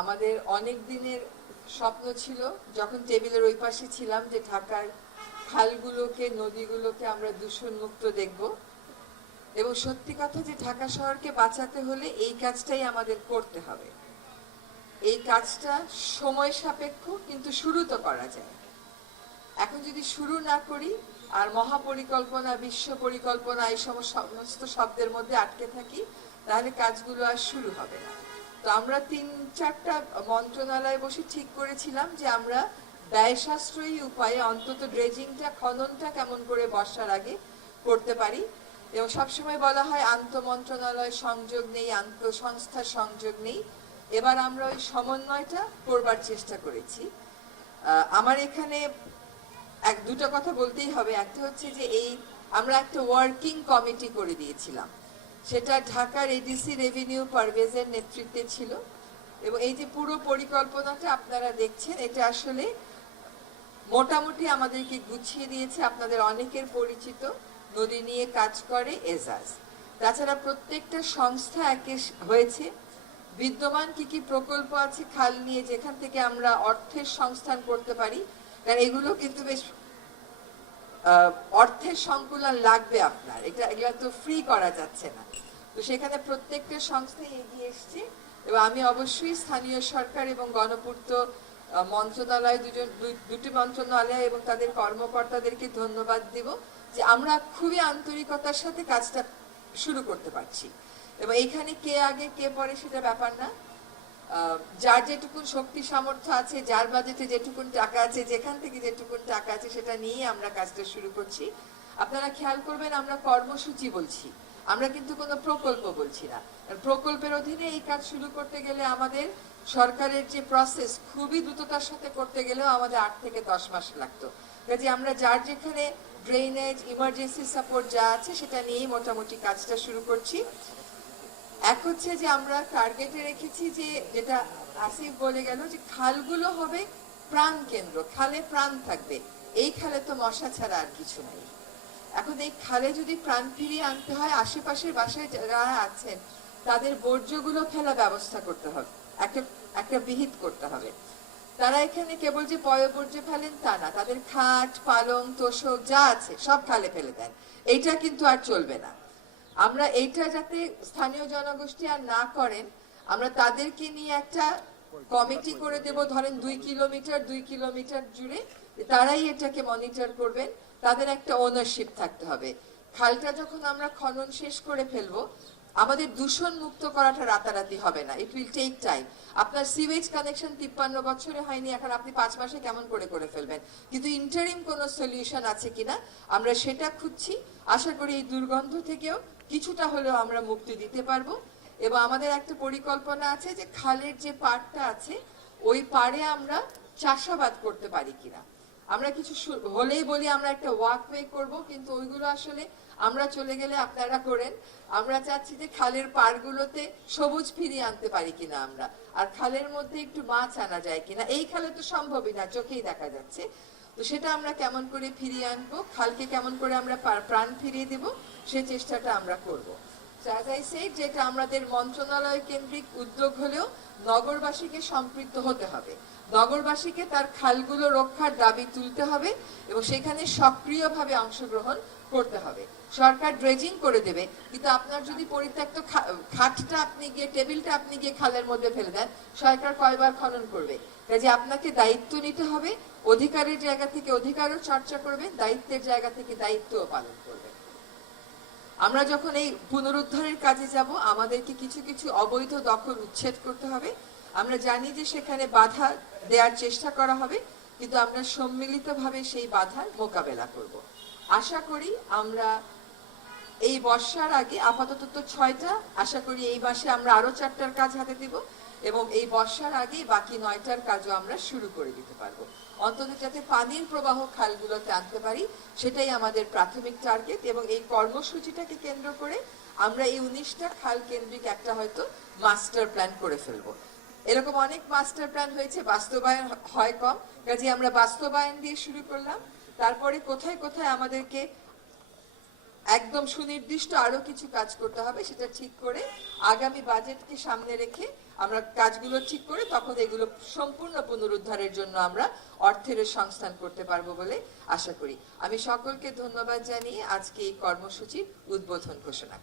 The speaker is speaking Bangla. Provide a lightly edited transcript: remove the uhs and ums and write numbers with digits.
আমাদের অনেক দিনের স্বপ্ন ছিল, যখন টেবিলের ওই পাশে ছিলাম, যে ঢাকার খালগুলোকে, নদীগুলোকে আমরা দূষণ মুক্ত দেখব। এবং সত্যি কথা যে ঢাকা শহরকে বাঁচাতে হলে এই কাজটাই আমাদের করতে হবে। এই কাজটা সময় সাপেক্ষ, কিন্তু শুরু তো করা যায়। এখন যদি শুরু না করি আর মহাপরিকল্পনা, বিশ্ব পরিকল্পনা এই সমস্ত শব্দের মধ্যে আটকে থাকি, তাহলে কাজগুলো আর শুরু হবে না। তো আমরা ৩-৪টা মন্ত্রণালয়ে বসে ঠিক করেছিলাম যে আমরা ব্যয় সাশ্রয়ী উপায়ে অন্তত ড্রেজিংটা, খননটা কেমন করে বর্ষার আগে করতে পারি। এবং সবসময় বলা হয় আন্তঃমন্ত্রণালয় সংযোগ নেই, আন্তঃসংস্থার সংযোগ নেই। এবার আমরা ওই সমন্বয়টা করবার চেষ্টা করেছি। আমার এখানে দুটো কথা বলতেই হবে। একটা হচ্ছে যে আমরা একটা ওয়ার্কিং কমিটি করে দিয়েছিলাম, সেটা ঢাকার এডিসি রেভিনিউ পারভেজের নেতৃত্বে ছিল। এবং এই যে পুরো পরিকল্পনাটা আপনারা দেখছেন, এটা আসলে মোটামুটি আমাদেরকে গুছিয়ে দিয়েছে আপনাদের অনেকের পরিচিত নদী নিয়ে কাজ করে এজাজ। তাছাড়া প্রত্যেকটা সংস্থা একে হয়েছে, বিদ্যমান কি কি প্রকল্প আছে খাল নিয়ে, যেখান থেকে আমরা অর্থের সংস্থান করতে পারি, কারণ এগুলো কিন্তু বেশ অর্থের সংকুলন লাগবে আপনার, এগুলো তো ফ্রি করা যাচ্ছে না। তো সেখানে প্রত্যেকটা সংস্থা এগিয়ে এসছে। এবং আমি অবশ্যই স্থানীয় সরকার এবং গণপূর্ত মন্ত্রণালয়, দুটি মন্ত্রণালয় এবং তাদের কর্মকর্তাদেরকে ধন্যবাদ দেব যে আমরা খুবই আন্তরিকতার সাথে কাজটা শুরু করতে পারছি। এবং এখানে কে আগে কে পরে সেটা ব্যাপার না, যার যেটুকুন শক্তি সামর্থ্য আছে, যার বাজেটে যেটুকুন টাকা আছে, যেখান থেকে যেটুকুন টাকা আছে, সেটা নিয়ে আমরা কাজটা শুরু করছি। আপনারা খেয়াল করবেন, আমরা কর্মসূচি বলছি, আমরা কিন্তু কোনো প্রকল্প বলছি না। প্রকল্পের অধীনে এই কাজ শুরু করতে গেলে আমাদের সরকারের যে প্রসেস, খুবই দ্রুততার সাথে করতে গেলেও আমাদের 8 থেকে 10 মাস লাগতো। কাজে আমরা যার যেখানে ড্রেনেজ, ইমার্জেন্সি সাপোর্ট যা আছে সেটা নিয়েই মোটামুটি কাজটা শুরু করছি। এক হচ্ছে যে আমরা টার্গেটে রেখেছি যে, যেটা আসিফ বলে গেল, যে খালগুলো হবে প্রাণ কেন্দ্র, খালে প্রাণ থাকবে। এই খালে তো মশা ছাড়া আর কিছু নাই। এখন এই খালে যদি প্রাণ ফিরিয়ে আনতে হয়, আশেপাশের বাসায় যারা আছেন তাদের বর্জ্যগুলো ফেলা ব্যবস্থা করতে হবে, একটা বিহিত করতে হবে। তারা এখানে কেবল যে পয়ঃবর্জ্য ফেলেন তা না, তাদের খাট, পালং, তোষক যা আছে সব খালে ফেলে দেন। এইটা কিন্তু আর চলবে না। আমরা এইটা যাতে স্থানীয় জনগোষ্ঠী আর না করেন, আমরা তাদেরকে নিয়ে একটা কমিটি করে দেব, ধরেন 2 কিলোমিটার জুড়ে, তারাই এটাকে মনিটর করবেন। তাদের একটা ওনারশিপ থাকতে হবে। খালটা যখন আমরা খনন শেষ করে ফেলবো, আমাদের দূষণ মুক্ত করাটা রাতারাতি হবে না, ইট উইল টেক টাইম। আপনার সিওয়েজ কানেকশন 53 বছরে হয়নি, এখন আপনি 5 মাসে কেমন করে ফেলবেন? কিন্তু ইন্টারিম কোনো সলিউশন আছে কিনা আমরা সেটা খুঁজছি। আশা করি এই দুর্গন্ধ থেকেও কিছুটা হলেও আমরা মুক্তি দিতে পারবো। এবং আমাদের একটা পরিকল্পনা আছে যে খালের যে পাড়টা আছে, ওই পাড়ে আমরা চাষাবাদ করতে পারি কিনা। আমরা কিছু হলেই বলি আমরা একটা ওয়াকওয়ে করব, কিন্তু ওইগুলো আসলে আমরা চলে গেলে আপনারা করেন। আমরা চাচ্ছি যে খালের পাড়গুলোতে সবুজ ফিরিয়ে আনতে পারি কিনা আমরা, আর খালের মধ্যে একটু মাছ আনা যায় কিনা। এই খালে তো সম্ভবই না, চোখেই দেখা যাচ্ছে। তো সেটা আমরা কেমন করে ফিরিয়ে আনবো, খালকে কেমন করে আমরা প্রাণ ফিরিয়ে দেব, সেই চেষ্টাটা আমরা করব। যেটা আমাদের মন্ত্রণালয় কেন্দ্রিক উদ্যোগ হলেও নগরবাসীকে সম্পৃক্ত হতে হবে, নগরবাসীকে তার খালগুলো রক্ষার দাবি তুলতে হবে এবং সেখানে সক্রিয়ভাবে অংশগ্রহণ করতে হবে। সরকার ড্রেজিং করে দেবে, কিন্তু আপনার যদি পরিত্যক্ত খাটটা আপনি গিয়ে, টেবিলটা আপনি গিয়ে খালের মধ্যে ফেলে দেন, সরকার কয়বার খনন করবে? কাজে আপনাকে দায়িত্ব নিতে হবে, অধিকারের জায়গা থেকে অধিকারও চর্চা করবে, দায়িত্বের জায়গা থেকে দায়িত্বও পালন করবে। আমরা যখন এই পুনরুদ্ধারের কাজে যাব, আমাদেরকে কিছু কিছু অবৈধ দখল উচ্ছেদ করতে হবে। আমরা জানি যে সেখানে বাধা দেওয়ার চেষ্টা করা হবে, কিন্তু আমরা সম্মিলিতভাবে সেই বাধার মোকাবেলা করব। আশা করি আমরা এই বর্ষার আগে, আপাতত তো 6টা, আশা করি এই মাসে আমরা আরো 4টার কাজ হাতে দিব এবং এই বর্ষার আগে বাকি 9টার কাজও আমরা শুরু করে দিতে পারবো। অন্তত যাতে পানির প্রবাহ খালগুলোতে আনতে পারি, সেটাই আমাদের প্রাথমিক টার্গেট। এবং এই কর্মসূচিটাকে কেন্দ্র করে আমরা এই 19টা খাল কেন্দ্রিক একটা হয়তো মাস্টার প্ল্যান করে ফেলবো। এরকম অনেক মাস্টার প্ল্যান হয়েছে, বাস্তবায়ন হয় কম, কাজে আমরা বাস্তবায়ন দিয়ে শুরু করলাম। তারপরে কোথায় কোথায় আমাদেরকে একদম সুনির্দিষ্ট আরো কিছু কাজ করতে হবে, সেটা ঠিক করে আগামী বাজেটকে সামনে রেখে আমরা কাজগুলো ঠিক করে তখন এগুলো সম্পূর্ণ পুনরুদ্ধারের জন্য আমরা অর্থের সংস্থান করতে পারবো বলে আশা করি। আমি সকলকে ধন্যবাদ জানিয়ে আজকে এই কর্মসূচির উদ্বোধন ঘোষণা